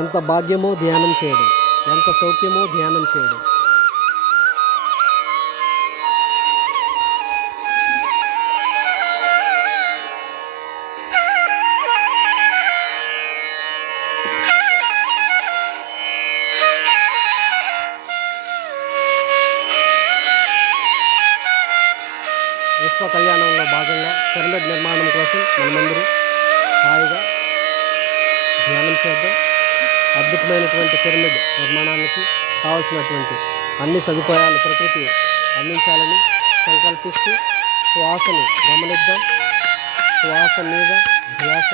ఎంత భాగ్యమో ధ్యానం చేయడం, ఎంత సౌఖ్యమో ధ్యానం చేయడం. విశ్వ కళ్యాణంలో భాగంగా పిరమిడ్ నిర్మాణం కోసం మనమందరూ హాయిగా ధ్యానం చేద్దాం. అద్భుతమైనటువంటి పిరమిడ్ నిర్మాణానికి కావలసినటువంటి అన్ని సదుపాయాలు ప్రకృతి అందించాలని సంకల్పిస్తూ శ్వాసని గమనిద్దాం. శ్వాస మీద ధ్యాస